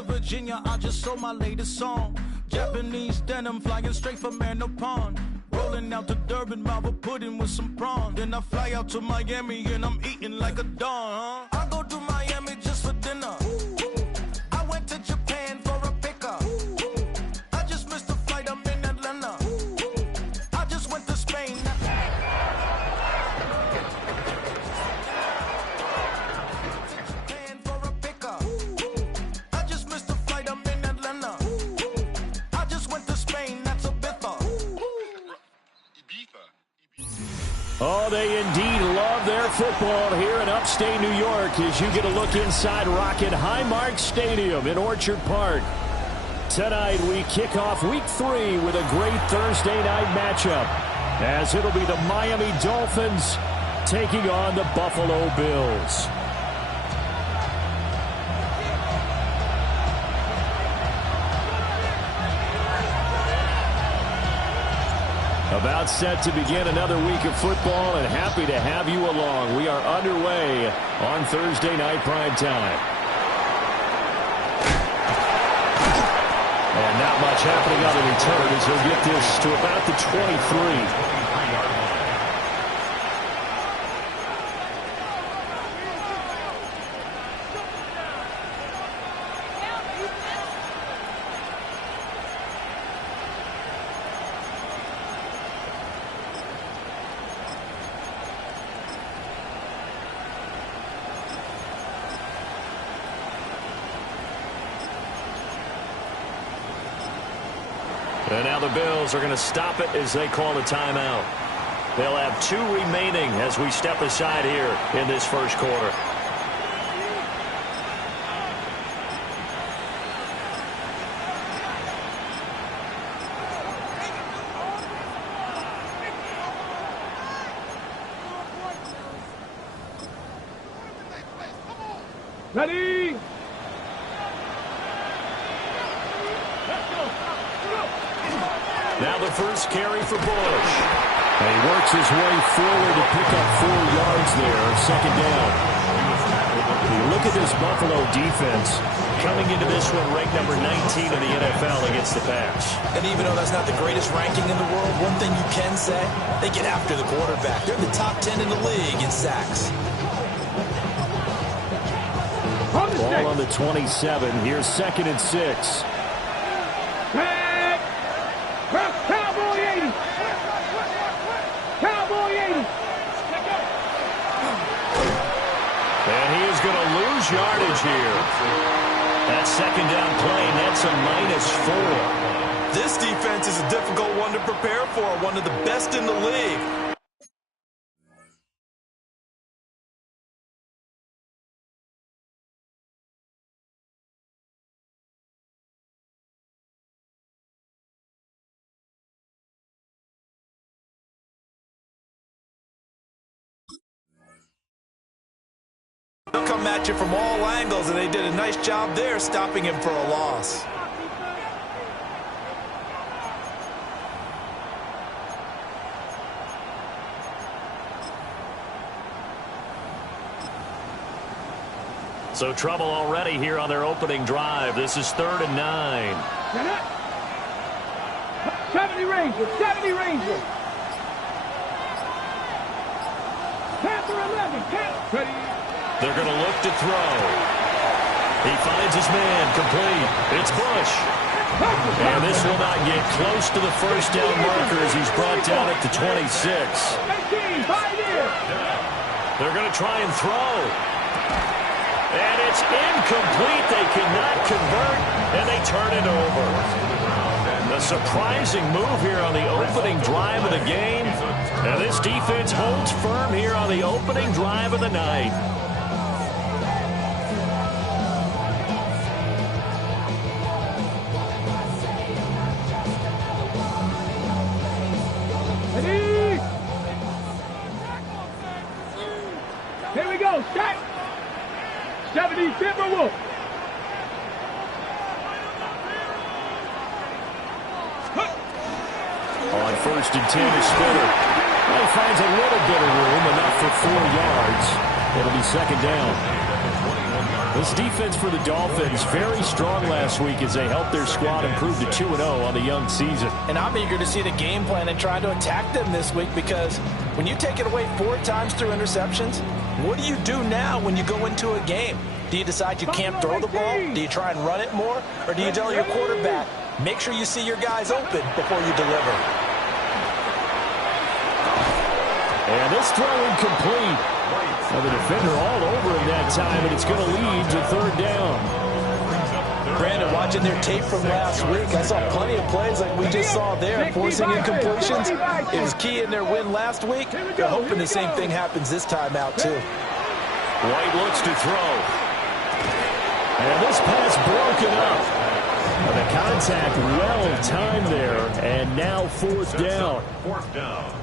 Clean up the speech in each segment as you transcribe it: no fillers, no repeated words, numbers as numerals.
to Virginia, I just sold my latest song. Japanese denim, flying straight from Manapon. Rolling out to Durban, Marvel pudding with some prawns. Then I fly out to Miami and I'm eating like a don. I go to Miami just for dinner. I went to Japan for a pickup. I just missed the flight, I'm in Atlanta. I just went to Spain. Oh, they indeed love their football here in upstate New York as you get a look inside Rocket Highmark Stadium in Orchard Park. Tonight we kick off Week 3 with a great Thursday night matchup as it'll be the Miami Dolphins taking on the Buffalo Bills. About set to begin another week of football, and happy to have you along. We are underway on Thursday night primetime. And not much happening on the return as he'll get this to about the 23. And now the Bills are going to stop it as they call a timeout. They'll have 2 remaining as we step aside here in this first quarter. Ready? Now the first carry for Bush. And he works his way forward to pick up 4 yards there, second down. You look at this Buffalo defense coming into this one ranked number 19 in the NFL against the pass. And even though that's not the greatest ranking in the world, one thing you can say, they get after the quarterback. They're the top 10 in the league in sacks. Ball on the 27. Here's 2nd and 6. Cowboy 80. Cowboy 80. And he is going to lose yardage here. That second down play, that's a -4. This defense is a difficult one to prepare for, one of the best in the league. They'll come at you from all angles, and they did a nice job there stopping him for a loss. So trouble already here on their opening drive. This is 3rd and 9. 70 Rangers, 70 Rangers. Panther 11, Panther. Ready. They're going to look to throw. He finds his man, complete. It's Bush. And this will not get close to the first down marker as he's brought down at the 26. They're going to try and throw. And it's incomplete. They cannot convert, and they turn it over. A surprising move here on the opening drive of the game. And this defense holds firm here on the opening drive of the night. Ready? Here we go, set. 70 Timberwolves. On 1st and 10 is Spiller. Well, he finds a little bit of room, enough for 4 yards. It'll be 2nd down. This defense for the Dolphins, very strong last week as they helped their squad improve to 2-0 on the young season. And I'm eager to see the game plan and try to attack them this week, because when you take it away 4 times through interceptions, what do you do now when you go into a game? Do you decide you can't throw the ball? Do you try and run it more? Or do you tell your quarterback, make sure you see your guys open before you deliver? And this throw incomplete. Now the defender all over him that time, and it's going to lead to 3rd down. Brandon, watching their tape from last week, I saw plenty of plays like we just saw there, forcing incompletions. It was key in their win last week. They're hoping the same thing happens this time out, too. White looks to throw. And this pass broken up. The contact well timed there, and now 4th down. 4th down.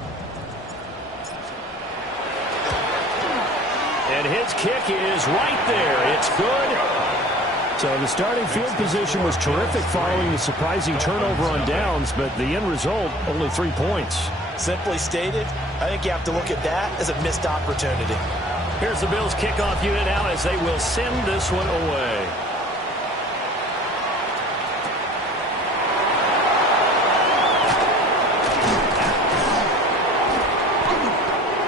And his kick is right there. It's good. So the starting field position was terrific following the surprising turnover on downs, but the end result, only 3 points. Simply stated, I think you have to look at that as a missed opportunity. Here's the Bills kickoff unit now as they will send this one away.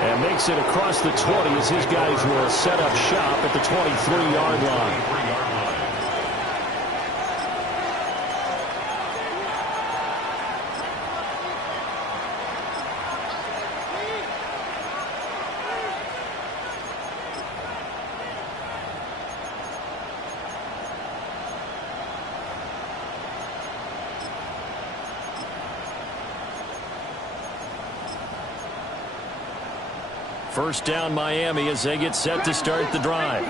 And makes it across the 20 as his guys will set up shop at the 23-yard line. First down Miami as they get set to start the drive.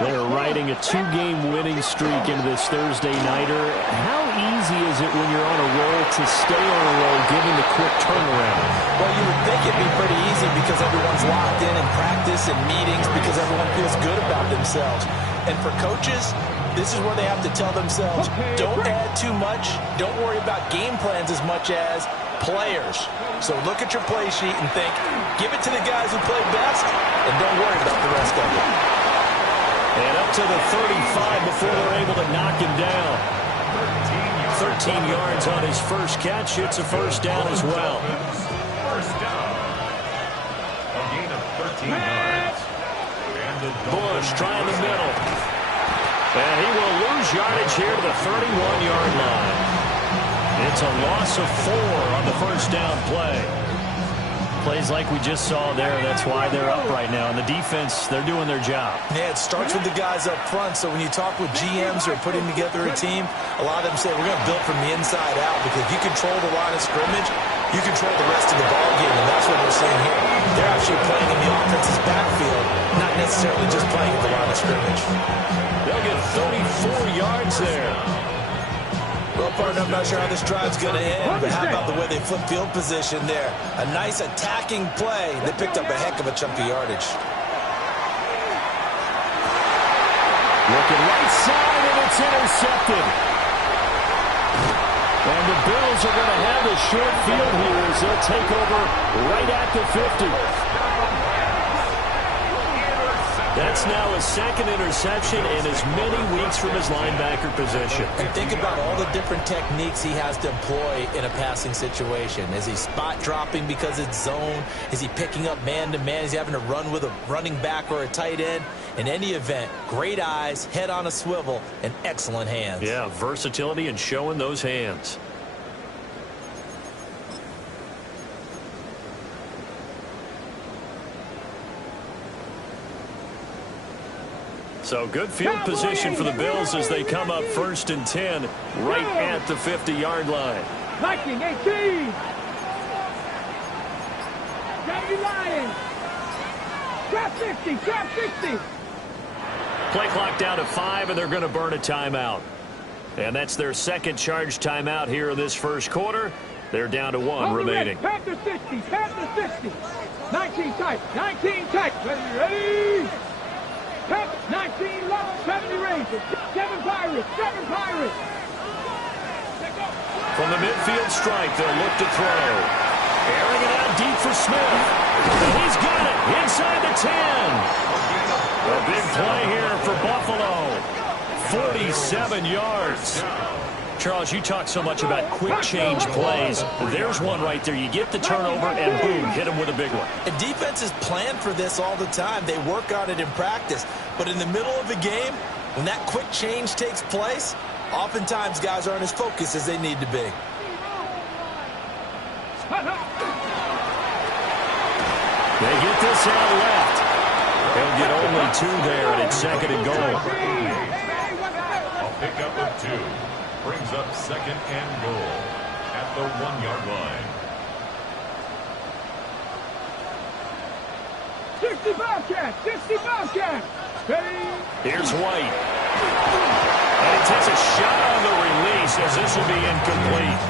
They're riding a 2-game winning streak into this Thursday nighter. How easy is it when you're on a roll to stay on a roll given the quick turnaround? Well, you would think it'd be pretty easy because everyone's locked in practice and meetings, because everyone feels good about themselves. And for coaches, this is where they have to tell themselves, don't add too much, don't worry about game plans as much as players. So look at your play sheet and think, give it to the guys who play best, and don't worry about the rest of it. And up to the 35 before they're able to knock him down. 13 yards on his first catch. It's a first down as well. First down. A gain of 13 yards. Bush trying the middle. And he will lose yardage here to the 31-yard line. It's a loss of 4 on the first down play. Plays like we just saw there. That's why they're up right now. And the defense, they're doing their job. Yeah, it starts with the guys up front. So when you talk with GMs who are putting together a team, a lot of them say we're going to build from the inside out, because if you control the line of scrimmage, you control the rest of the ball game, and that's what we're seeing here. They're actually playing in the offense's backfield, not necessarily just playing at the line of scrimmage. They'll get 34 yards there. Well, partner, I'm not sure how this drive's going to end, but how about the way they flip field position there? A nice attacking play. They picked up a heck of a chunk of yardage. Looking right side, and it's intercepted. And the Bills are going to have the short field here as they'll take over right at the 50. That's now a second interception in as many weeks from his linebacker position. And think about all the different techniques he has to employ in a passing situation. Is he spot dropping because it's zone? Is he picking up man-to-man? Is he having to run with a running back or a tight end? In any event, great eyes, head on a swivel, and excellent hands. Yeah, versatility and showing those hands. So good field position for the Bills as they come up 1st and 10 right at the 50-yard line. 19, 18. 70 Lions. Trap 50, trap 60. Play clock down to 5, and they're going to burn a timeout. And that's their second charge timeout here in this first quarter. They're down to 1 remaining. Panther 60, Panther 60. 19 tight, 19 tight. Ready? 19 left, 70 Rangers, 7 Pirates, 7 Pirates. From the midfield strike, they'll look to throw. Airing it out deep for Smith. And he's got it inside the 10. A big play here for Buffalo. 47 yards. Charles, you talk so much about quick change plays. There's one right there. You get the turnover, and boom, hit him with a big one. And defenses plan for this all the time. They work on it in practice. But in the middle of the game, when that quick change takes place, oftentimes guys aren't as focused as they need to be. They get this out left. They'll get only 2 there, and it's 2nd and goal. A pickup of 2. Brings up 2nd and goal at the 1-yard line. 60 Bobcats! 60 Bobcats! Here's White. And he takes a shot on the release as this will be incomplete.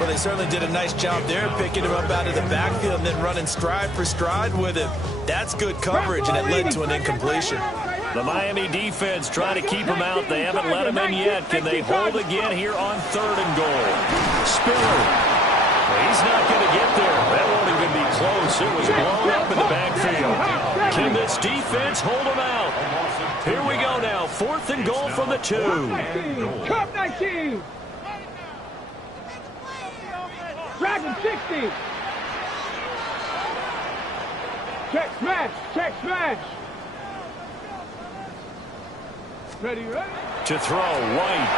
Well, they certainly did a nice job there, picking him up out of the backfield and then running stride for stride with him. That's good coverage, and it led to an incompletion. The Miami defense trying to keep him out. They haven't let him in yet. Can they hold again here on 3rd and goal? Spiller. He's not going to get there. That won't even be close. It was blown up in the backfield. Can this defense hold him out? Here we go now. 4th and goal from the 2. Cup 19! Dragon 60! Check smash! Check smash! Ready, ready? To throw, White.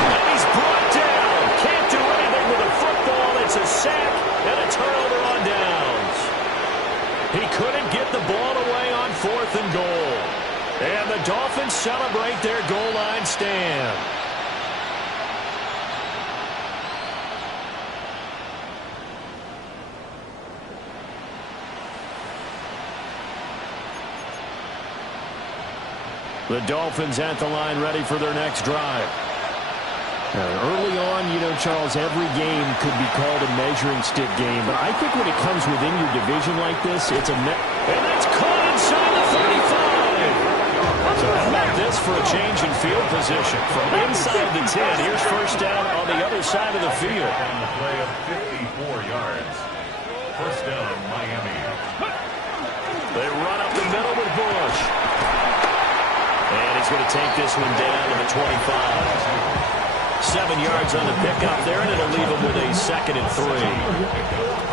And he's brought down. Can't do anything with a football. It's a sack and a turnover on downs. He couldn't get the ball away on 4th and goal. And the Dolphins celebrate their goal line stand. The Dolphins at the line ready for their next drive. Early on, you know, Charles, every game could be called a measuring stick game. But I think when it comes within your division like this, it's a... And that's caught inside the 35. So how about this for a change in field position? From inside the 10, here's first down on the other side of the field. On the play of 54 yards. First down, Miami. They run up the middle with Bush. And he's going to take this one down to the 25. 7 yards on the pickup there, and it'll leave him with a 2nd and 3.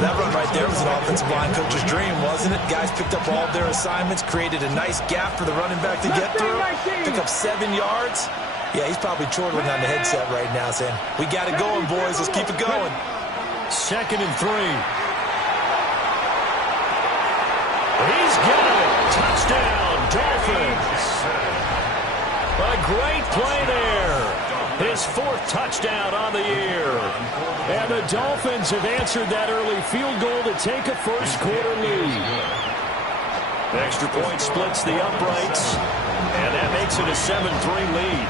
That run right there was an offensive line coach's dream, wasn't it? Guys picked up all of their assignments, created a nice gap for the running back to get through, pick up 7 yards. Yeah, he's probably chortling on the headset right now saying, we got it going, boys. Let's keep it going. 2nd and 3. He's got it. Touchdown, Dolphins. A great play there. His 4th touchdown on the year. And the Dolphins have answered that early field goal to take a first-quarter lead. Extra point splits the uprights, and that makes it a 7-3 lead.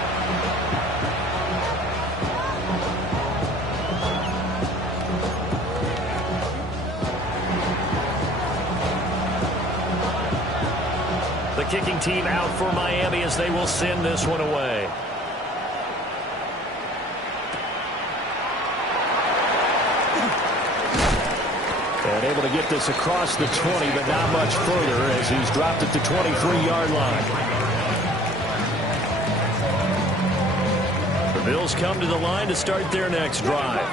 The kicking team out for Miami as they will send this one away. And able to get this across the 20, but not much further as he's dropped at the 23-yard line. The Bills come to the line to start their next drive.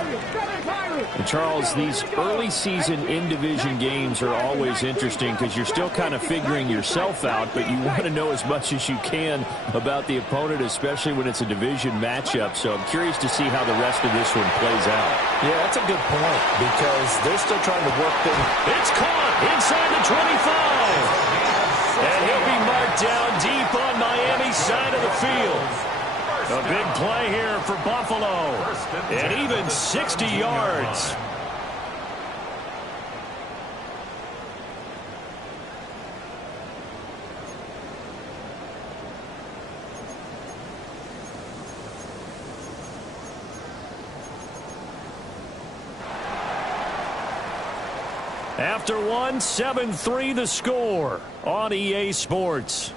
And Charles, these early season in-division games are always interesting because you're still kind of figuring yourself out, but you want to know as much as you can about the opponent, especially when it's a division matchup. So I'm curious to see how the rest of this one plays out. Yeah, that's a good point because they're still trying to work things. It's caught inside the 25. And he'll be marked down deep on Miami's side of the field. A big play here for Buffalo. And even 60 yards. After one, 7-3 the score on EA Sports.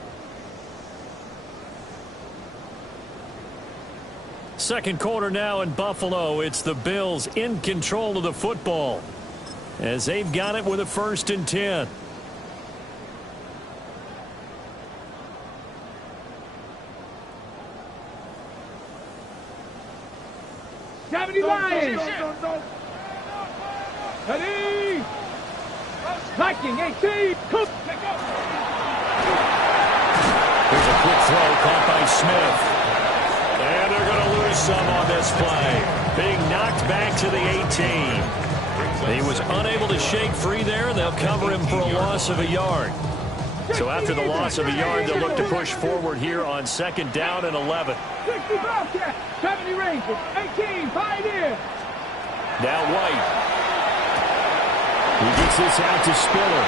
Second quarter now in Buffalo. It's the Bills in control of the football as they've got it with a 1st and 10. 70 Lions. Ready. Viking 18. Cook. Here's a quick throw caught by Smith. And they're going to lose some on this play. Being knocked back to the 18. He was unable to shake free there, and they'll cover him for a loss of a yard. So after the loss of a yard, they'll look to push forward here on 2nd down and 11. 60 Bobcats. 70 Rangers. 18 Pioneers. Now White. He gets this out to Spiller.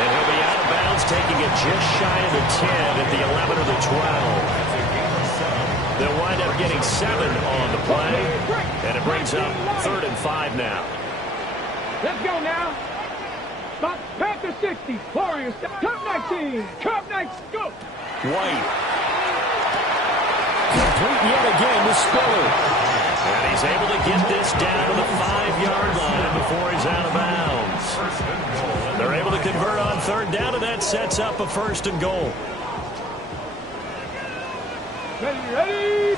And he'll be out of bounds, taking it just shy of the 10 at the 11 or the 12. They'll wind up getting 7 on the play. And it brings up 3rd and 5 now. Let's go now. Panther 60. Warriors. Cup 19. Cup 19. Go. White. Complete yet again to Spiller. And he's able to get this down to the 5-yard line before he's out of bounds. They're able to convert on 3rd down, and that sets up a 1st and goal. Ready.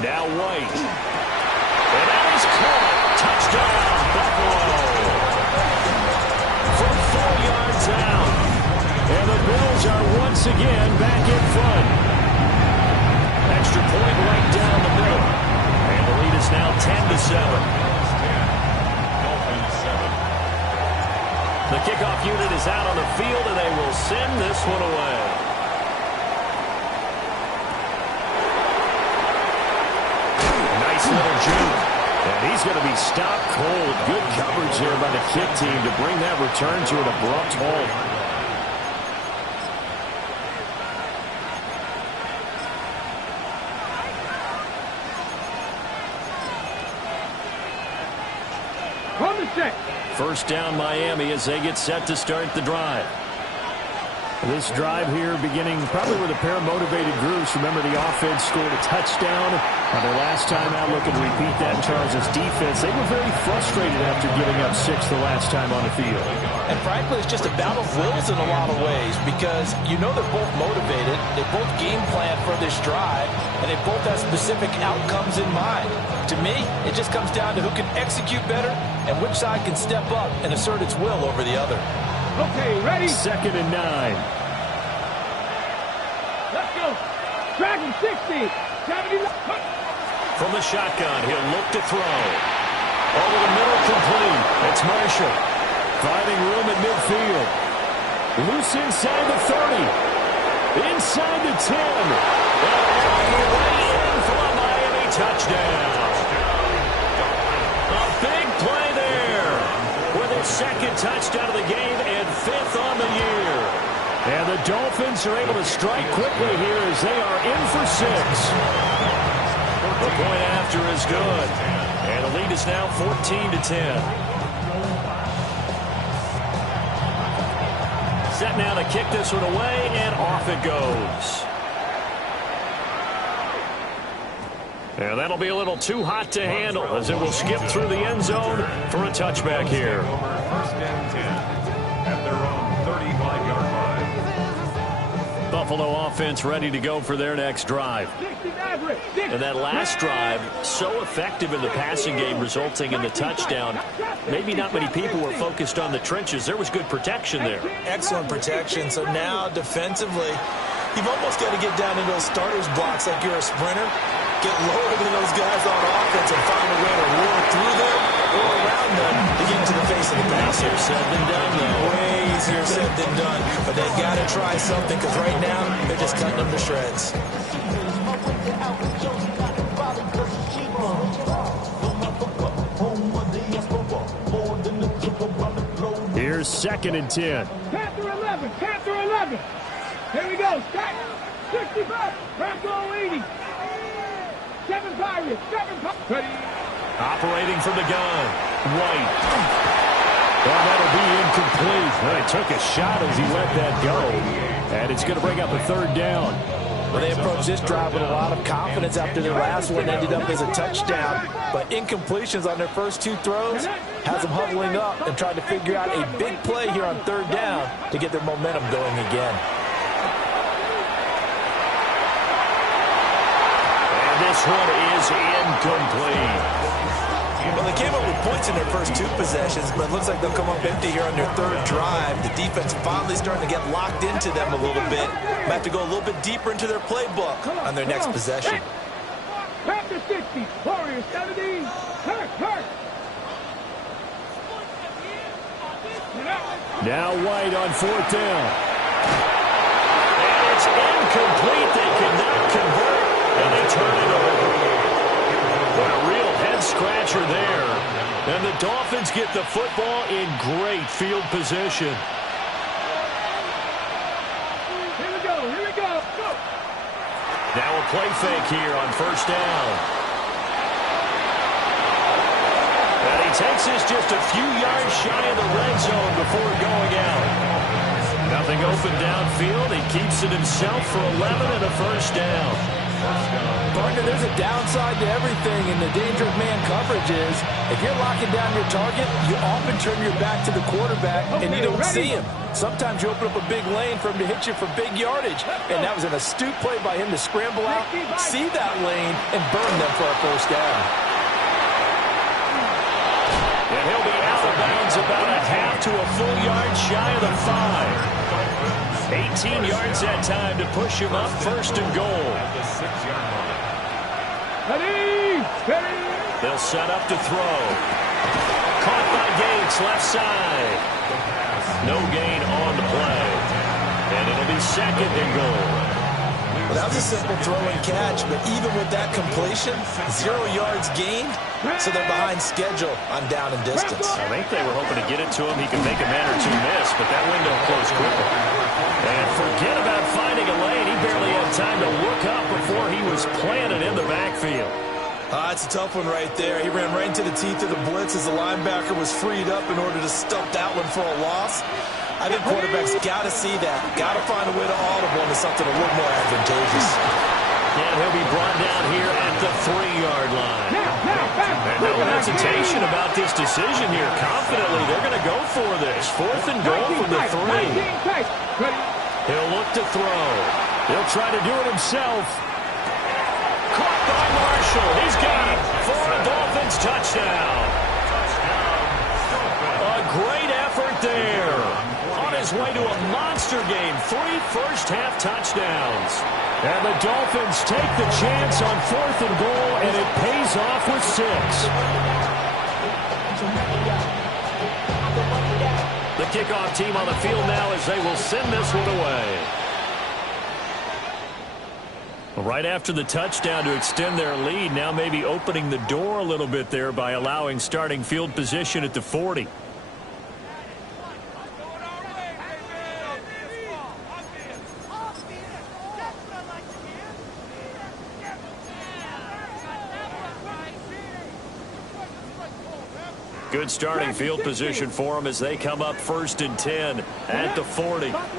Now White. And that is caught. Touchdown, Buffalo. From 4 yards out. And the Bills are once again back in front. Extra point right down the middle. And the lead is now 10-7. The kickoff unit is out on the field, and they will send this one away. Nice little juke. And he's going to be stopped cold. Good coverage here by the kick team to bring that return to an abrupt halt. On the set. 1st down Miami as they get set to start the drive. This drive here beginning probably with a pair of motivated groups. Remember, the offense scored a touchdown on their last time out. Looking to repeat that. Chargers defense, they were very frustrated after giving up 6 the last time on the field. And frankly, it's just a battle of wills in a lot of ways, because you know they're both motivated. They both game plan for this drive, and they both have specific outcomes in mind. To me, it just comes down to who can execute better and which side can step up and assert its will over the other. Okay, ready? 2nd and 9. Let's go. Dragon 60. 70. From the shotgun, he'll look to throw. Over the middle, complete. It's Marshall. Finding room at midfield. Loose inside the 30. Inside the 10. And way in for a Miami touchdown. A big play there. With his 2nd touchdown of the game and 5th on the year. And the Dolphins are able to strike quickly here as they are in for 6. The point after is good. And the lead is now 14-10. Set now to kick this one away, and off it goes. And that'll be a little too hot to handle as it will skip through the end zone for a touchback here. 1st and 10 at their own 35-yard line. Buffalo offense ready to go for their next drive. And that last drive, so effective in the passing game, resulting in the touchdown. Maybe not many people were focused on the trenches. There was good protection there. Excellent protection. So now defensively, you've almost got to get down into those starters blocks like you're a sprinter. Get lower than those guys on offense and find a way to roar through them or around them to get into the face of the passer. Easier said than done, though. Way easier said than done. But they got to try something, because right now they're just cutting them to shreds. Here's 2nd and 10. Panther 11. Panther 11. Here we go. Stack. 65. Bronco 80. 7 Pirates. 7 Pirates. Ready. Operating from the gun. White. Well, that'll be incomplete. Well, he took a shot as he let that go. And it's going to bring up a 3rd down. Well, they approached this drive with a lot of confidence after their last one ended up as a touchdown. But incompletions on their first 2 throws has them huddling up and trying to figure out a big play here on 3rd down to get their momentum going again. And this one is incomplete. Well, they came up with points in their first 2 possessions, but it looks like they'll come up empty here on their 3rd drive. The defense finally starting to get locked into them a little bit. Might have to go a little bit deeper into their playbook on their next possession. Panther 60, Warriors 70, hurt. Now White on 4th down. And it's incomplete. They cannot convert, and they turn it over. What a real head-scratcher there. And the Dolphins get the football in great field position. Here we go. Go. Now a play fake here on 1st down. And he takes this just a few yards shy of the red zone before going out. Nothing open downfield. He keeps it himself for 11 and a 1st down. Partner, there's a downside to everything, and the danger of man coverage is if you're locking down your target, you often turn your back to the quarterback, and you don't see him. Sometimes you open up a big lane for him to hit you for big yardage, and that was an astute play by him to scramble out, see that lane, and burn them for a 1st down. And he'll be out of bounds about a half to a full yard shy of the 5. 18 yards that time to push him up 1st and goal. Ready. They'll set up to throw. Caught by Gates, left side. No gain on the play. And it'll be 2nd and goal. Well, that was a simple throw and catch, but even with that completion, 0 yards gained, so they're behind schedule on down and distance. I think they were hoping to get it to him. He could make a man or 2 miss, but that window closed quickly. And forget about finding a lane. He barely had time to look up before he was planted in the backfield. It's a tough one right there. He ran right into the teeth of the blitz as the linebacker was freed up in order to stump that one for a loss. I think quarterbacks got to see that. Got to find a way to audible into something a little more advantageous. And he'll be brought down here at the 3-yard line. And no hesitation about this decision here. Confidently, they're going to go for this. 4th and goal from the 3. He'll look to throw. He'll try to do it himself. Caught by Marshall. He's got it for a Dolphins touchdown. A great effort there. On his way to a monster game. 3 first-half touchdowns. And the Dolphins take the chance on 4th and goal, and it pays off with 6. The kickoff team on the field now as they will send this one away. Right after the touchdown to extend their lead, now maybe opening the door a little bit there by allowing starting field position at the 40. Good starting field position for them as they come up 1st and 10 at the 40. Back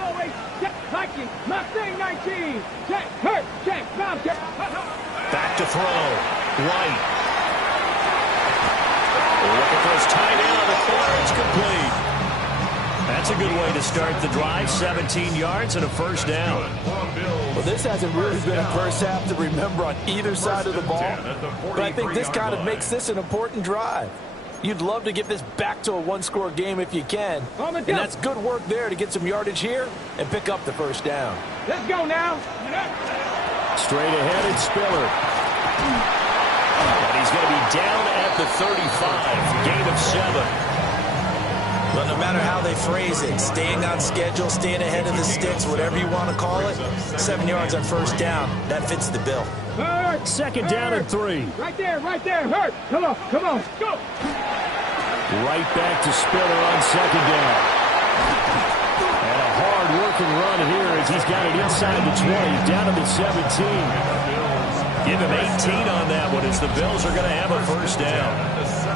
to throw. White. Look at those tight end. The clearance complete. That's a good way to start the drive. 17 yards and a 1st down. Well, this hasn't really been a first half to remember on either side of the ball. But I think this kind of makes this an important drive. You'd love to get this back to a 1-score game if you can. And that's good work there to get some yardage here and pick up the 1st down. Let's go now. Straight ahead, it's Spiller. And he's going to be down at the 35. Gain of 7. But no matter how they phrase it, staying on schedule, staying ahead of the sticks, whatever you want to call it, 7 yards on 1st down, that fits the bill. 2nd down and 3. Right there, hurt. Come on, go. Right back to Spiller on 2nd down. And a hard-working run here as he's got it inside the 20, down to the 17. Give him 18 on that one as the Bills are going to have a 1st down.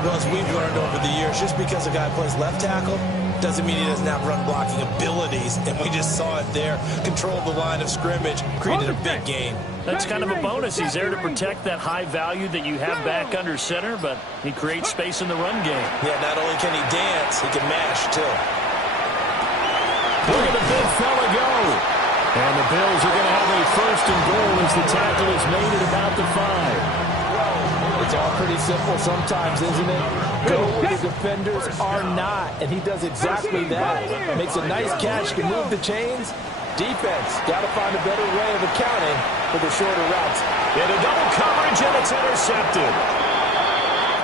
Well, as we've learned over the years, just because a guy plays left tackle doesn't mean he doesn't have run-blocking abilities, and we just saw it there. Controlled the line of scrimmage, created a big gain. That's kind of a bonus. He's there to protect that high value that you have back under center, but he creates space in the run game. Yeah, not only can he dance, he can mash, too. Look at the big fella go. And the Bills are going to have a 1st and goal as the tackle is made at about the 5. all pretty simple sometimes, isn't it? Go where the defenders are not, and he does exactly that. Makes a nice catch to move the chains. Defense, got to find a better way of accounting for the shorter routes. Into double coverage, and it's intercepted.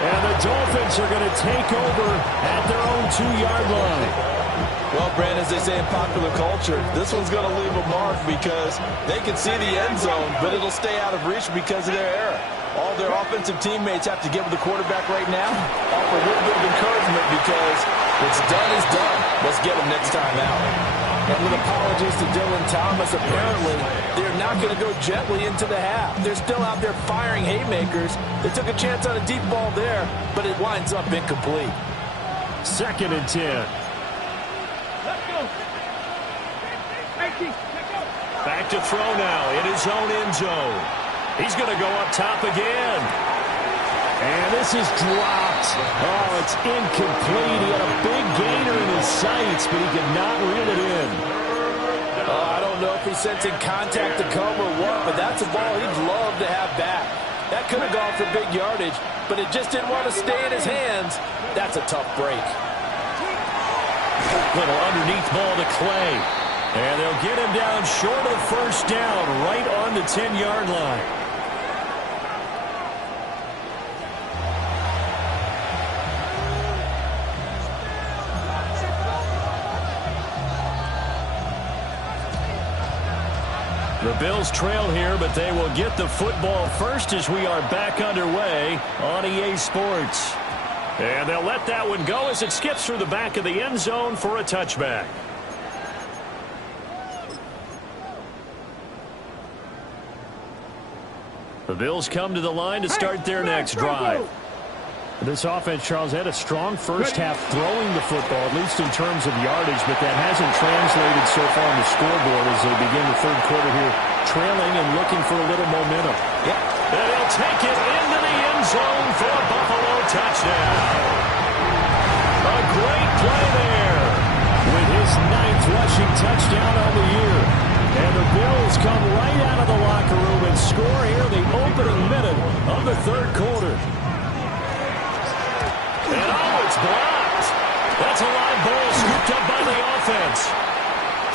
And the Dolphins are going to take over at their own 2-yard line. Well, Brandon, as they say in popular culture, this one's going to leave a mark because they can see the end zone, but it'll stay out of reach because of their error. All their offensive teammates have to give the quarterback right now, offer a little bit of encouragement because what's done is done. Let's get them next time out. And with apologies to Dylan Thomas, apparently they're not going to go gently into the half. They're still out there firing haymakers. They took a chance on a deep ball there, but it winds up incomplete. 2nd and 10. Let's go. Back to throw now in his own end zone. He's going to go up top again. And this is dropped. Oh, it's incomplete. He had a big gainer in his sights, but he could not reel it in. Oh, I don't know if he's sensing contact to come or what, but that's a ball he'd love to have back. That could have gone for big yardage, but it just didn't want to stay in his hands. That's a tough break. Little underneath ball to Clay. And they'll get him down short of first down, right on the 10-yard line. The Bills trail here, but they will get the football first as we are back underway on EA Sports. And they'll let that one go as it skips through the back of the end zone for a touchback. The Bills come to the line to start their next drive. This offense, Charles, had a strong first half throwing the football, at least in terms of yardage, but that hasn't translated so far on the scoreboard as they begin the third quarter here, trailing and looking for a little momentum. Yep. And he'll take it into the end zone for a Buffalo touchdown. A great play there with his 9th rushing touchdown on the year. And the Bills come right out of the locker room and score here in the opening minute of the third quarter. And oh, it's blocked. That's a live ball scooped up by the offense.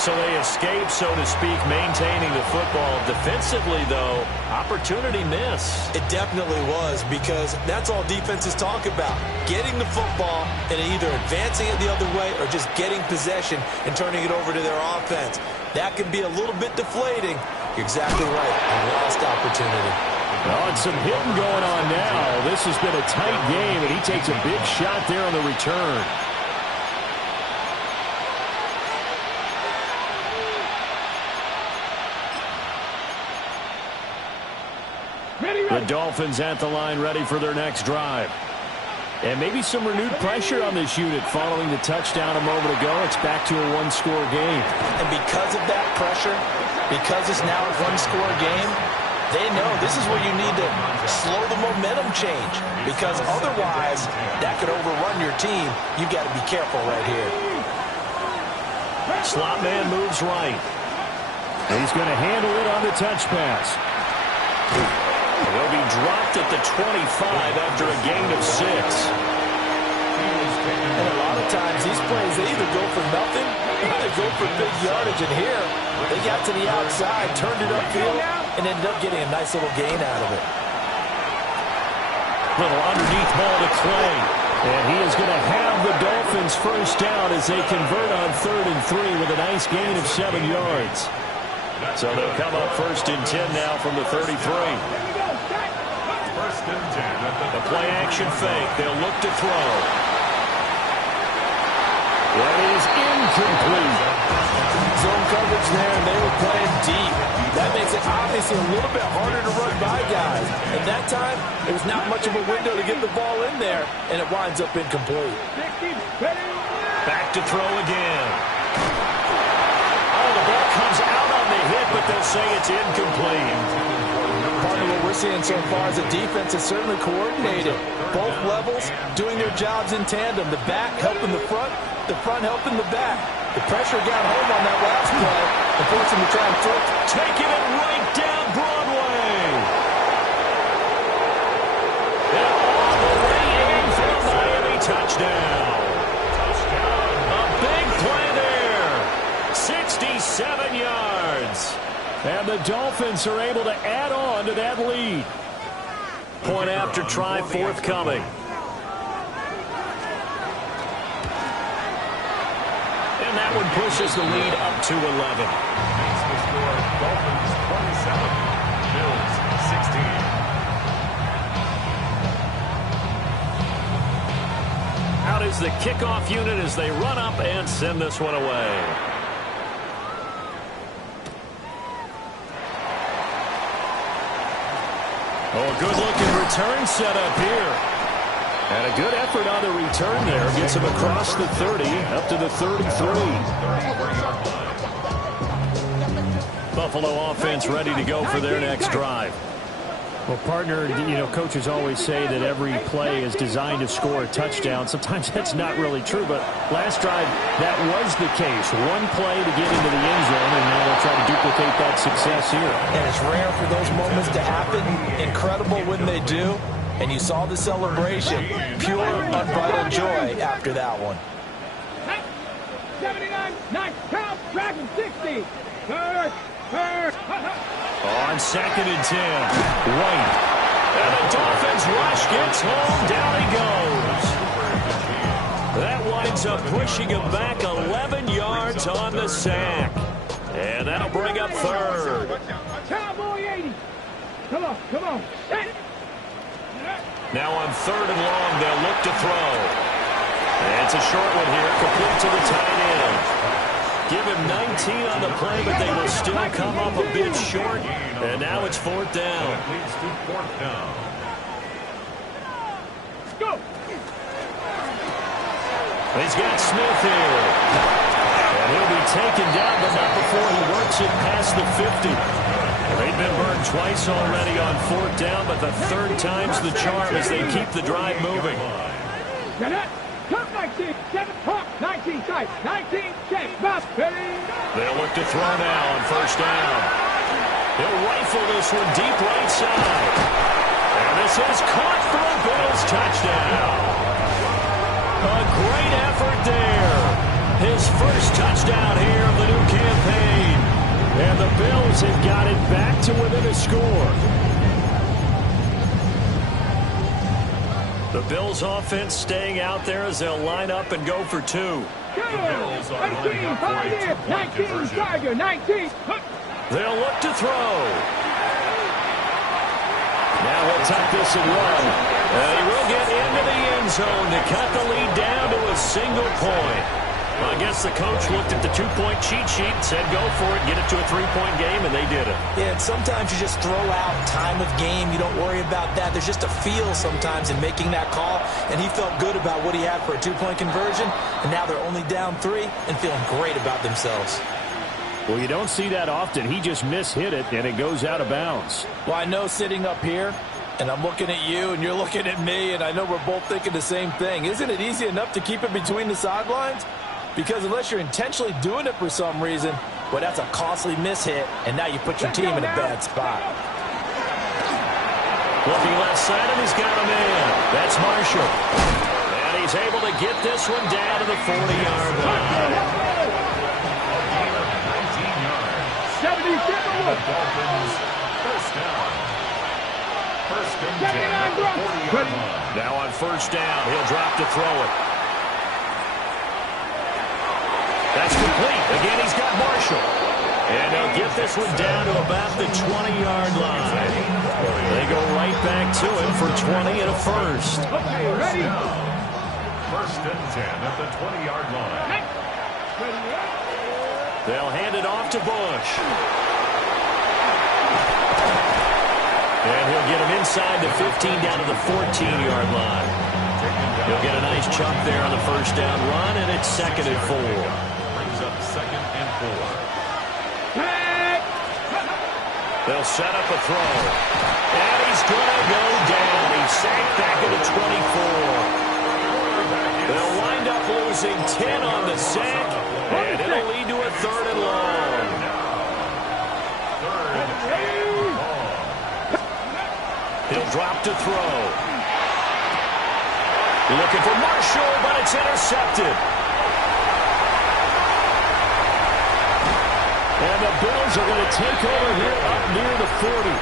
So they escape, so to speak, maintaining the football. Defensively, though, opportunity miss. It definitely was, because that's all defenses talk about. Getting the football and either advancing it the other way or just getting possession and turning it over to their offense. That can be a little bit deflating. You're exactly right. A lost opportunity. Oh, and some hitting going on now. This has been a tight game, and he takes a big shot there on the return. The Dolphins at the line, ready for their next drive. And maybe some renewed pressure on this unit following the touchdown a moment ago. It's back to a one-score game. And because of that pressure, because it's now a one-score game, they know this is where you need to slow the momentum change, because otherwise that could overrun your team. You've got to be careful right here. Slot man moves right. And he's going to handle it on the touch pass. They'll be dropped at the 25 after a gain of 6. And a lot of times these plays, they either go for nothing or they go for big yardage. And here, they got to the outside, turned it upfield, and ended up getting a nice little gain out of it. Little underneath ball to Clay. And he is going to have the Dolphins first down as they convert on 3rd and 3 with a nice gain of 7 yards. So they'll come up 1st and 10 now from the 33. The play action fake. They'll look to throw. That is incomplete. Zone coverage there, and they were playing deep. That makes it obviously a little bit harder to run by guys. And that time, there was not much of a window to get the ball in there, and it winds up incomplete. Back to throw again. Oh, the ball comes out on the hit, but they'll say it's incomplete. Part of what we're seeing so far is the defense is certainly coordinated. Both levels doing their jobs in tandem. The back helping the front helping the back. The pressure got home on that last play and forced him to try and flip. Taking it right down Broadway. And 67 yards. And the Dolphins are able to add on to that lead. Point after try forthcoming. And that one pushes the lead up to 11. Makes the score Dolphins 27, Bills 16. Out is the kickoff unit as they run up and send this one away. Oh, a good-looking return set up here. And a good effort on the return there. Gets him across the 30, up to the 33. Buffalo offense ready to go for their next drive. Well, partner, coaches always say that every play is designed to score a touchdown. Sometimes that's not really true, but last drive, that was the case. One play to get into the end zone, and now they'll try to duplicate that success here. And it's rare for those moments to happen. Incredible when they do. And you saw the celebration. Pure, unbridled joy after that one. 79, 9, count, dragon, 60. On 2nd and 10, White. And the Dolphins rush gets home. Down he goes. That winds up pushing him back 11 yards on the sack. And that'll bring up 3rd. Cowboy 80. Come on. Now on 3rd and long, they'll look to throw. And it's a short one here, complete to the tight end. Give him 19 on the play, but they will still come up a bit short. And now it's 4th down. That leads to 4th down. Go. He's got Smith here. And he'll be taken down, but not before he works it past the 50. And they've been burned twice already on 4th down, but the 3rd time's the charm as they keep the drive moving. Top 19, 7, top 19, tight, 19, check, box, They'll look to throw now on 1st down. He'll rifle this one deep right side. And this is caught for a Bills touchdown. A great effort there. His first touchdown here of the new campaign. And the Bills have got it back to within a score. The Bills offense staying out there as they'll line up and go for 2. The Bills are lining up for a 2-point 19, conversion. Tiger, 19. They'll look to throw. Now he'll tuck this and run. And he will get into the end zone to cut the lead down to a single point. Well, I guess the coach looked at the 2-point cheat sheet and said go for it, get it to a 3-point game, and they did it. Yeah, and sometimes you just throw out time of game. You don't worry about that. There's just a feel sometimes in making that call, and he felt good about what he had for a 2-point conversion, and now they're only down 3 and feeling great about themselves. Well, you don't see that often. He just mishit it, and it goes out of bounds. Well, I know sitting up here, and I'm looking at you, and you're looking at me, and I know we're both thinking the same thing. Isn't it easy enough to keep it between the sidelines? Because unless you're intentionally doing it for some reason, well, that's a costly mishit, and now you put your team in a bad spot. Looking left side, and he's got a man. That's Marshall. And he's able to get this one down to the 40-yard line. 19 yards. 70 The Dolphins, 1st down. 1st and 10 at the 40-yard line. Now on 1st down, he'll drop to throw it. That's complete. Again, he's got Marshall. And they'll get this one down to about the 20-yard line. They go right back to it for 20 and a first. Okay, ready? 1st and 10 at the 20-yard line. They'll hand it off to Bush. And he'll get him inside the 15 down to the 14-yard line. He'll get a nice chunk there on the 1st down run, and it's 2nd and 4. Up 2nd and 4. They'll set up a throw. And he's going to go down. He's sacked back at the 24. They'll wind up losing 10 on the sack. And it'll lead to a 3rd and long. 3rd and long. He'll drop to throw. Looking for Marshall, but it's intercepted. And the Bills are going to take over here up near the 40.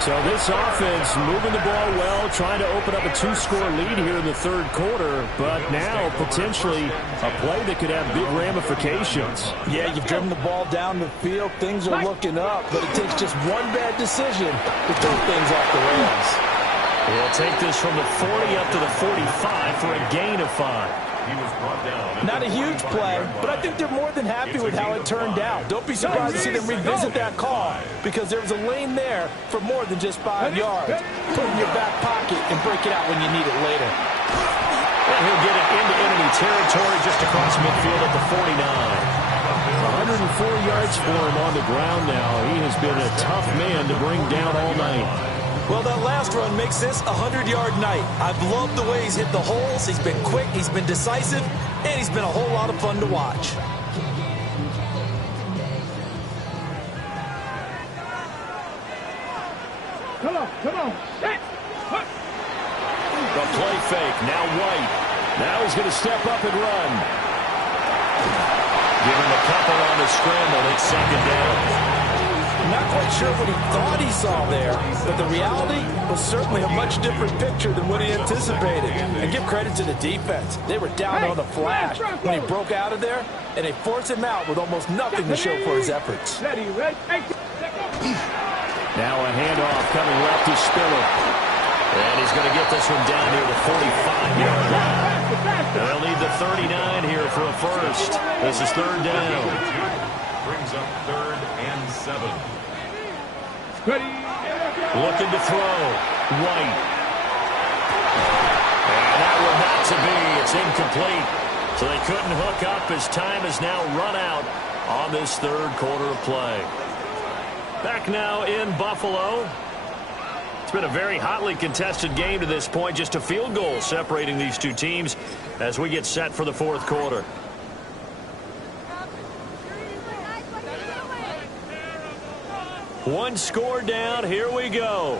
So this offense moving the ball well, trying to open up a 2-score lead here in the third quarter, but now potentially a play that could have big ramifications. Yeah, you've driven the ball down the field. Things are looking up, but it takes just one bad decision to throw things off the rails. We'll take this from the 40 up to the 45 for a gain of 5. Not a huge play, but I think they're more than happy with how it turned out. Don't be surprised to see them revisit that call because there was a lane there for more than just 5 yards. Put it in your back pocket and break it out when you need it later. And he'll get it into enemy territory just across midfield at the 49. 104 yards for him on the ground now. He has been a tough man to bring down all night. Well, that last run makes this a 100-yard night. I've loved the way he's hit the holes. He's been quick, he's been decisive, and he's been a whole lot of fun to watch. Come on, set. The play fake, now White. Now he's going to step up and run. Give him a couple on the scramble, it's second down. I'm not quite sure what he thought he saw there, but the reality was certainly a much different picture than what he anticipated. And give credit to the defense. They were down on the flash when he broke out of there, and they forced him out with almost nothing to show for his efforts. Now a handoff coming left to Spiller. And he's going to get this one down near the 45-yard line. They'll need the 39 here for a first. This is third down. Brings up 3rd and 7. Looking to throw. White. And that one not to be. It's incomplete. So they couldn't hook up as time has now run out on this third quarter of play. Back now in Buffalo. It's been a very hotly contested game to this point. Just a field goal separating these two teams as we get set for the fourth quarter. One score down. Here we go.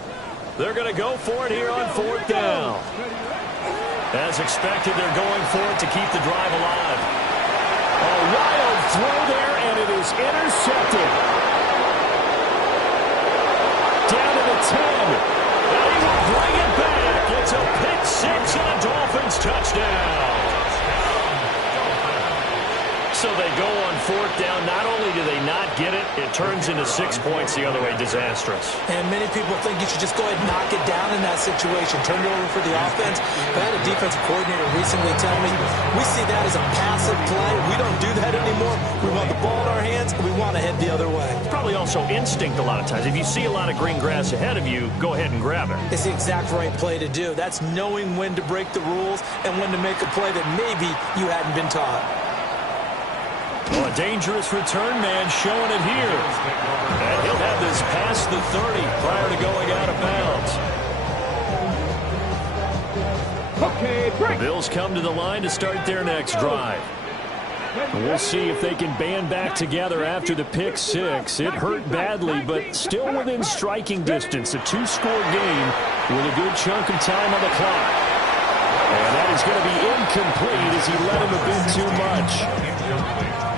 They're going to go for it here on fourth down. As expected, they're going for it to keep the drive alive. A wild throw there, and it is intercepted. Down to the 10. And he will bring it back. It's a pick six and a Dolphins touchdown. So they go on fourth down. Not only do they not get it, it turns into 6 points the other way. Disastrous. And many people think you should just go ahead and knock it down in that situation. Turn it over for the offense. I had a defensive coordinator recently tell me, we see that as a passive play. We don't do that anymore. We want the ball in our hands, and we want to head the other way. It's probably also instinct a lot of times. If you see a lot of green grass ahead of you, go ahead and grab it. It's the exact right play to do. That's knowing when to break the rules and when to make a play that maybe you hadn't been taught. Oh, a dangerous return man showing it here. And he'll have this past the 30 prior to going out of bounds. Okay, break. The Bills come to the line to start their next drive. And we'll see if they can band back together after the pick six. It hurt badly, but still within striking distance. A 2-score game with a good chunk of time on the clock. And that is going to be incomplete as he let him a bit too much.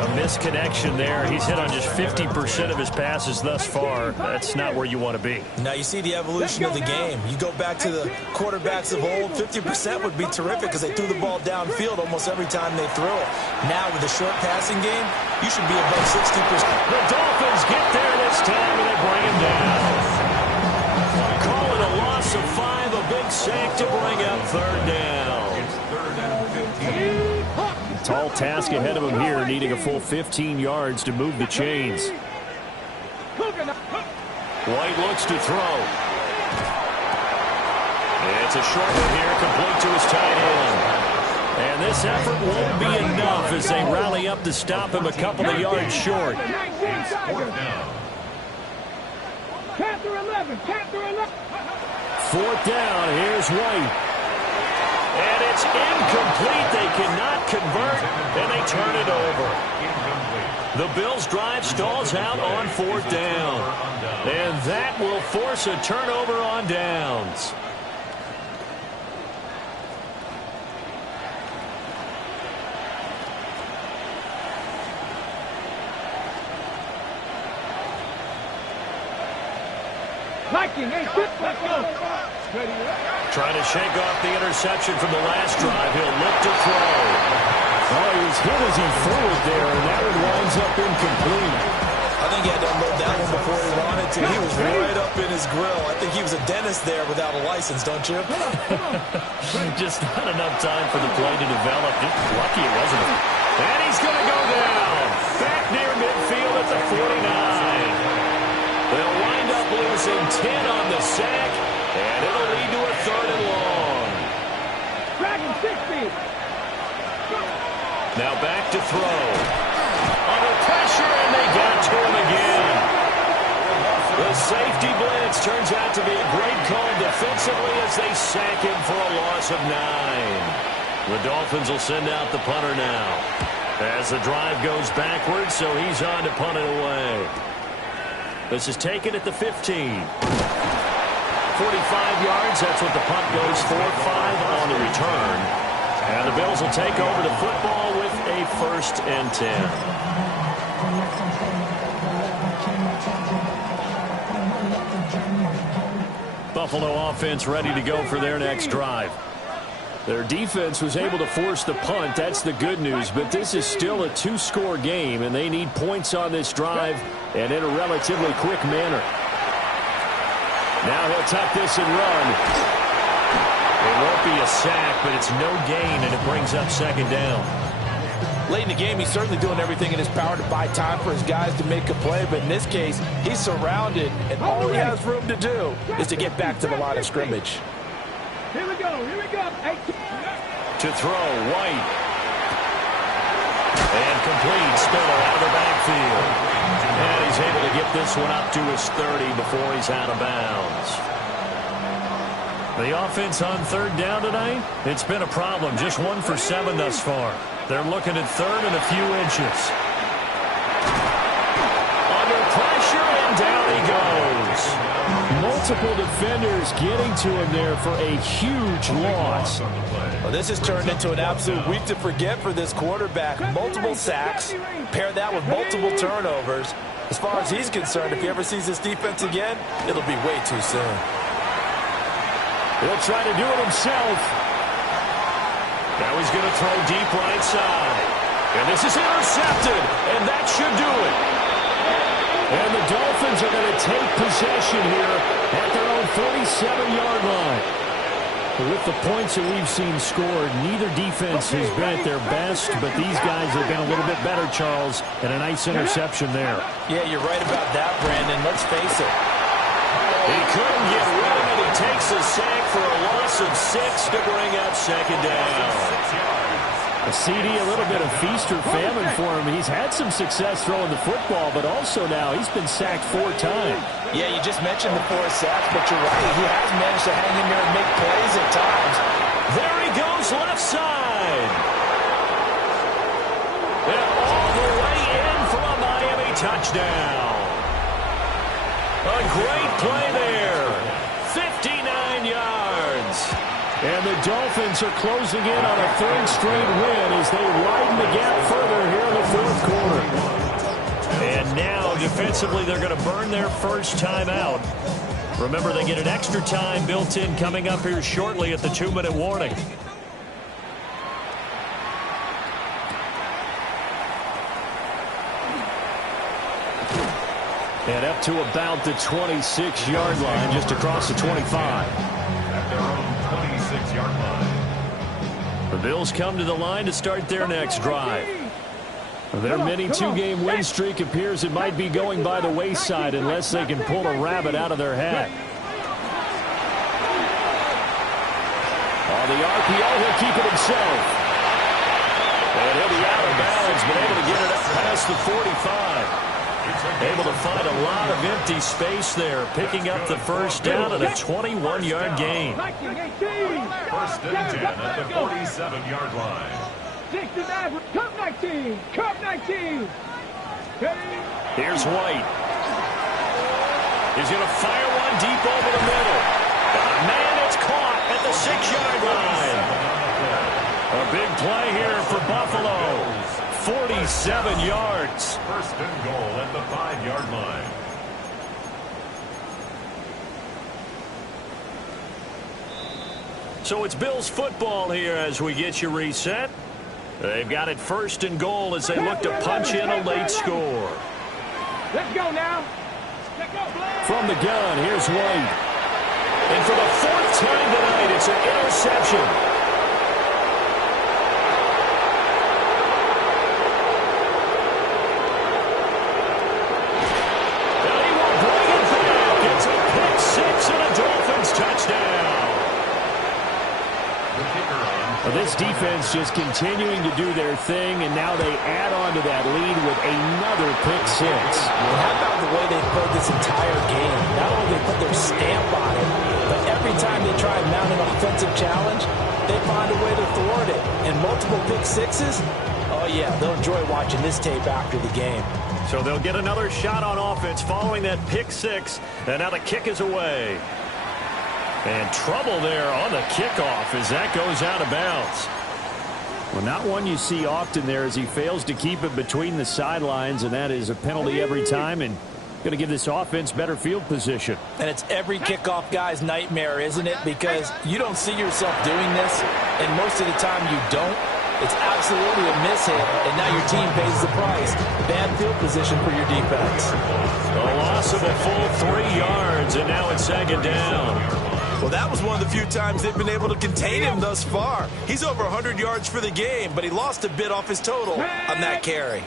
A misconnection there. He's hit on just 50% of his passes thus far. That's not where you want to be. Now you see the evolution of the game. You go back to the quarterbacks of old, 50% would be terrific because they threw the ball downfield almost every time they threw it. Now with the short passing game, you should be above 60%. The Dolphins get there this time and they bring him down. Call it a loss of 5, a big sack to bring up third down. It's 3rd and 15. Tall task ahead of him here, needing a full 15 yards to move the chains. White looks to throw. It's a short one here, complete to his tight end. And this effort won't be enough as they rally up to stop him a couple of yards short. Fourth down, here's White. And it's incomplete. They cannot convert, and they turn it over. The Bills' drive stalls out on fourth down. And that will force a turnover on downs. Viking, hey, let's go. Ready. Trying to shake off the interception from the last drive. He'll look to throw. Oh, he was hit as he threw it there, and that one winds up incomplete. I think he had to unload that one before he wanted to. He was right up in his grill. I think he was a dentist there without a license, don't you? Just not enough time for the play to develop. Just lucky it wasn't. And he's going to go down. Back near midfield at the 49. They'll wind up losing 10 on the sack, and it'll lead to a 3rd and long. Dragon 60. Now back to throw. Under pressure, and they got to him again. The safety blitz turns out to be a great call defensively as they sack him for a loss of 9. The Dolphins will send out the punter now. As the drive goes backwards, so he's on to punt it away. This is taken at the 15. 45 yards, that's what the punt goes for. 5 on the return. And the Bills will take over the football with a 1st and 10. Buffalo offense ready to go for their next drive. Their defense was able to force the punt. That's the good news. But this is still a 2-score game, and they need points on this drive and in a relatively quick manner. Now he'll tuck this and run. It won't be a sack, but it's no gain, and it brings up 2nd down. Late in the game, he's certainly doing everything in his power to buy time for his guys to make a play. But in this case, he's surrounded, and all he has room to do is to get back to the line of scrimmage. Here we go. To throw, White. And complete, Spiller out of the backfield. And he's able to get this one up to his 30 before he's out of bounds. The offense on 3rd down tonight, it's been a problem. Just 1 for 7 thus far. They're looking at 3rd and a few inches. Under pressure, and down he goes. Multiple defenders getting to him there for a huge loss. Well, this has turned into an absolute week to forget for this quarterback. Multiple sacks, pair that with multiple turnovers. As far as he's concerned, if he ever sees this defense again, it'll be way too soon. He'll try to do it himself. Now he's going to throw deep right side. And this is intercepted, and that should do it. And the Dolphins are going to take possession here at their own 47-yard line. With the points that we've seen scored, neither defense has been at their best, but these guys have been a little bit better, Charles, and a nice interception there. Yeah, you're right about that, Brandon. Let's face it. He couldn't get rid of it. He takes a sack for a loss of 6 to bring up 2nd down. A CD, a little bit of feast or famine for him. He's had some success throwing the football, but also now he's been sacked 4 times. Yeah, you just mentioned the 4 sacks, but you're right. He has managed to hang in there and make plays at times. There he goes, left side. And all the way in for a Miami touchdown. A great play there. 59 yards. And the Dolphins are closing in on a 3rd straight win as they widen the gap further here in the 4th quarter. And now, defensively, they're going to burn their first time out. Remember, they get an extra time built in coming up here shortly at the 2-minute warning. And up to about the 26-yard line, just across the 25. At their own 26-yard line. The Bills come to the line to start their next drive. Their mini 2-game win streak appears it might be going by the wayside unless they can pull a rabbit out of their hat. On the RPO, he'll keep it himself. And he'll be out of bounds, but able to get it up past the 45. Able to find a lot of empty space there, picking up the first down and a 21-yard gain. 1st and 10 at the 47-yard line. 69, Cup 19, Cup 19. Here's White. He's going to fire one deep over the middle. Man, it's caught at the 6-yard line. A big play here for Buffalo. 47 yards. 1st and goal at the 5-yard line. So it's Bills football here as we get you reset. They've got it 1st and goal as they look to punch in a late score. Let's go now. From the gun, here's White. And for the 4th time tonight, it's an interception. And he will bring it back. It's a pick 6 and a Dolphins touchdown. This defense just continuing to do their thing, and now they add on to that lead with another pick 6. Well, how about the way they played this entire game? Not only they put their stamp on it, but every time they try and mount an offensive challenge, they find a way to thwart it. And multiple pick 6s, oh yeah, they'll enjoy watching this tape after the game. So they'll get another shot on offense following that pick 6, and now the kick is away. And trouble there on the kickoff as that goes out of bounds. Well, not one you see often there as he fails to keep it between the sidelines, and that is a penalty every time and going to give this offense better field position. And it's every kickoff guy's nightmare, isn't it? Because you don't see yourself doing this, and most of the time you don't. It's absolutely a mishit, and now your team pays the price. Bad field position for your defense. A loss of a full 3 yards, and now it's 2nd down. Well, that was one of the few times they've been able to contain him thus far. He's over 100 yards for the game, but he lost a bit off his total on that carry.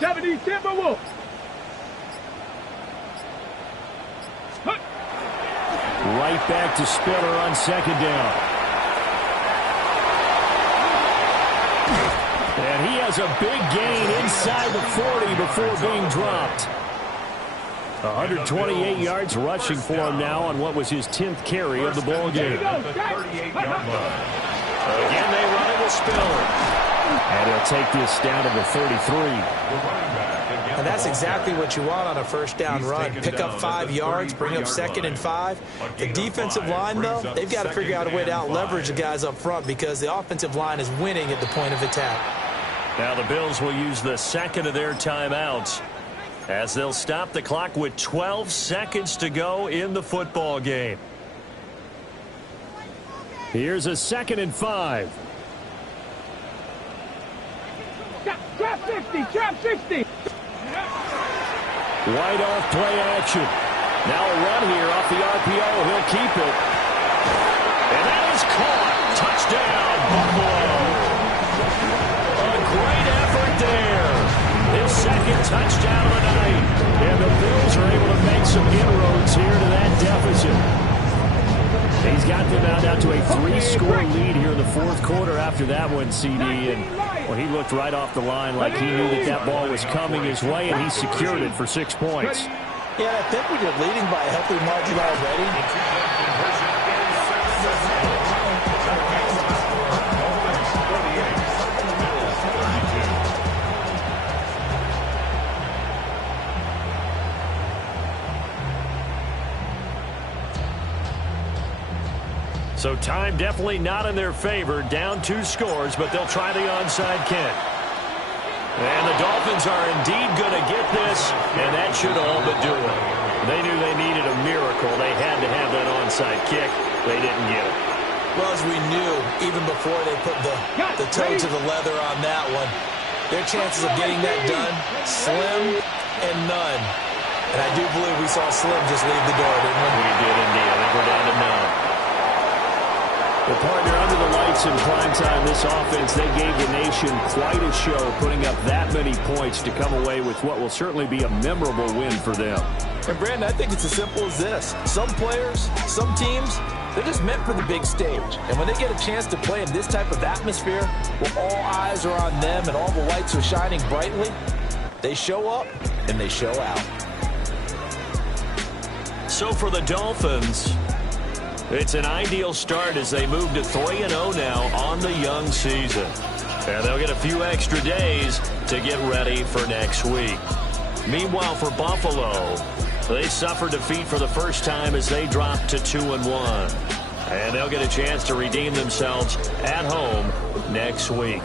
70 Timberwolves. Right back to Spiller on 2nd down. And he has a big gain inside the 40 before being dropped. 128 yards rushing for him now on what was his 10th carry of the ball game. Again, they run it with Spiller. And he'll take this down to the 33. And that's exactly what you want on a 1st down run. Pick up 5 yards, bring up 2nd and 5. The defensive line, though, they've got to figure out a way to out-leverage the guys up front because the offensive line is winning at the point of attack. Now the Bills will use the 2nd of their timeouts as they'll stop the clock with 12 seconds to go in the football game. Here's a 2nd and 5. Trap 60, trap 60. White off play action. Now a run here off the RPO. He'll keep it. And that is caught. Touchdown, Buffalo. A great effort there. His 2nd touchdown of the night. And the Bills are able to make some inroads here to that deficit. He's got them out to a 3-score lead here in the 4th quarter after that one, CD. And well, he looked right off the line like he knew that ball was coming his way, and he secured it for 6 points. Yeah, I think when you're leading by a healthy margin already, so time definitely not in their favor. Down 2 scores, but they'll try the onside kick. And the Dolphins are indeed going to get this, and that should all but do it. They knew they needed a miracle. They had to have that onside kick. They didn't get it. Well, as we knew, even before they put the toe to the leather on that one, their chances of getting that done, slim and none. And I do believe we saw Slim just leave the door, didn't we? We did indeed. I think we're down to none. Well, partner, under the lights in primetime, this offense, they gave the nation quite a show, putting up that many points to come away with what will certainly be a memorable win for them. And, Brandon, I think it's as simple as this. Some players, some teams, they're just meant for the big stage. And when they get a chance to play in this type of atmosphere, where all eyes are on them and all the lights are shining brightly, they show up and they show out. So for the Dolphins, it's an ideal start as they move to 3-0 now on the young season. And they'll get a few extra days to get ready for next week. Meanwhile, for Buffalo, they suffered defeat for the first time as they dropped to 2-1. And they'll get a chance to redeem themselves at home next week.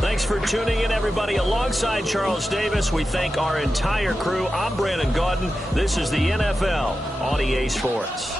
Thanks for tuning in, everybody. Alongside Charles Davis, we thank our entire crew. I'm Brandon Gaudin. This is the NFL on EA Sports.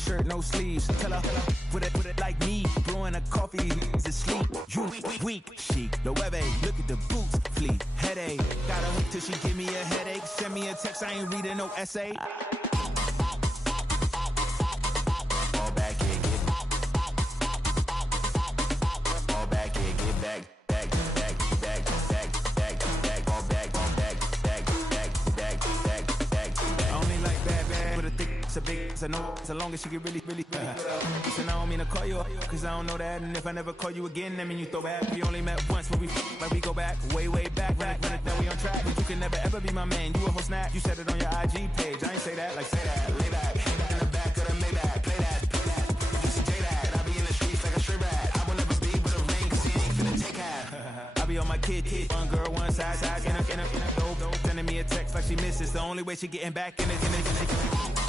shirt, no sleeves. Tell her, put it like me. Blowing a coffee, he's asleep. You weak, chic. The webby, look at the boots, fleet. Headache, got a hook till she give me a headache. Send me a text, I ain't reading no essay. All back here, get all back here, get back. It's a big, so no, so long as she get really Listen, I don't mean to call you up, cause I don't know that. And if I never call you again, that mean you throw back. We only met once when we like we go back, way back. Run it, then we on track. But you can never ever be my man, you a whole snack. You said it on your IG page, I ain't say that, like say that. Lay back, in the back of the Maybach, play that. Just say that, I be in the streets like a stray rat. I will never be with a ring, cause he ain't finna take half. I be on my kid, one girl, one side, in a dope. Sending me a text like she misses. The only way she getting back in it.